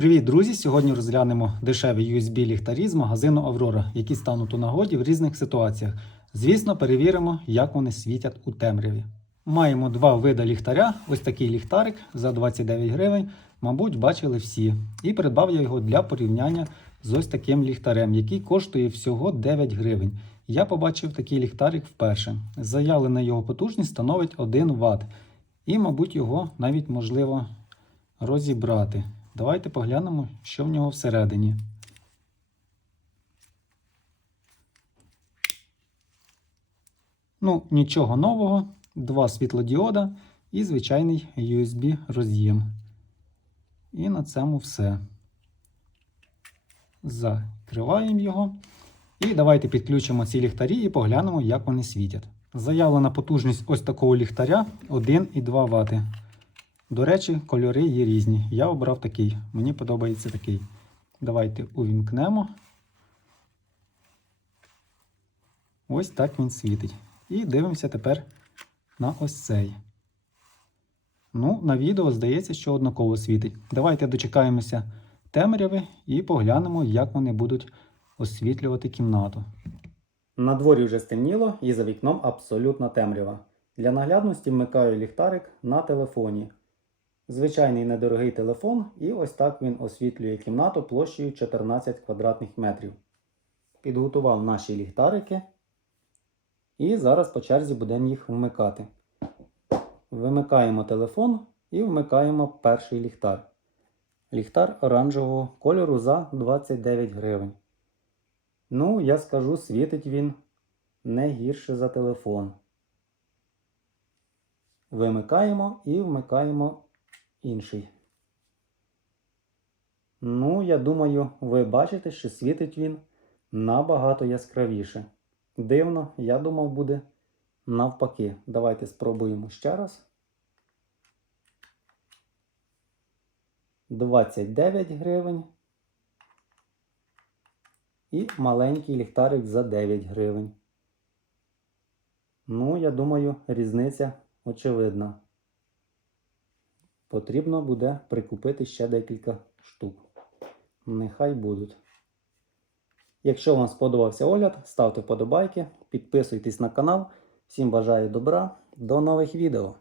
Привіт, друзі! Сьогодні розглянемо дешеві USB ліхтарі з магазину Аврора, які стануть у нагоді в різних ситуаціях. Звісно, перевіримо, як вони світять у темряві. Маємо два види ліхтаря. Ось такий ліхтарик за 29 гривень. Мабуть, бачили всі. І придбав я його для порівняння з ось таким ліхтарем, який коштує всього 9 гривень. Я побачив такий ліхтарик вперше. Заявлена його потужність становить 1 Вт. І, мабуть, його навіть можливо розібрати. Давайте поглянемо, що в нього всередині. Ну, нічого нового. Два світлодіода і звичайний USB роз'єм. І на цьому все. Закриваємо його. І давайте підключимо ці ліхтарі і поглянемо, як вони світять. Заявлена потужність ось такого ліхтаря 1,2 Вт. До речі, кольори є різні. Я обрав такий. Мені подобається такий. Давайте увімкнемо. Ось так він світить. І дивимося тепер на ось цей. Ну, на відео здається, що однаково світить. Давайте дочекаємося темряви і поглянемо, як вони будуть освітлювати кімнату. На дворі вже стемніло і за вікном абсолютна темрява. Для наглядності вмикаю ліхтарик на телефоні. Звичайний недорогий телефон, і ось так він освітлює кімнату площею 14 квадратних метрів. Підготував наші ліхтарики. І зараз по черзі будемо їх вмикати. Вимикаємо телефон і вмикаємо перший ліхтар. Ліхтар оранжевого кольору за 29 гривень. Ну, я скажу, світить він не гірше за телефон. Вимикаємо і вмикаємо інший. Ну, я думаю, ви бачите, що світить він набагато яскравіше. Дивно, я думав, буде навпаки. Давайте спробуємо ще раз. 29 гривень. І маленький ліхтарик за 9 гривень. Ну, я думаю, різниця очевидна. Потрібно буде прикупити ще декілька штук. Нехай будуть. Якщо вам сподобався огляд, ставте вподобайки, підписуйтесь на канал. Всім бажаю добра, до нових відео!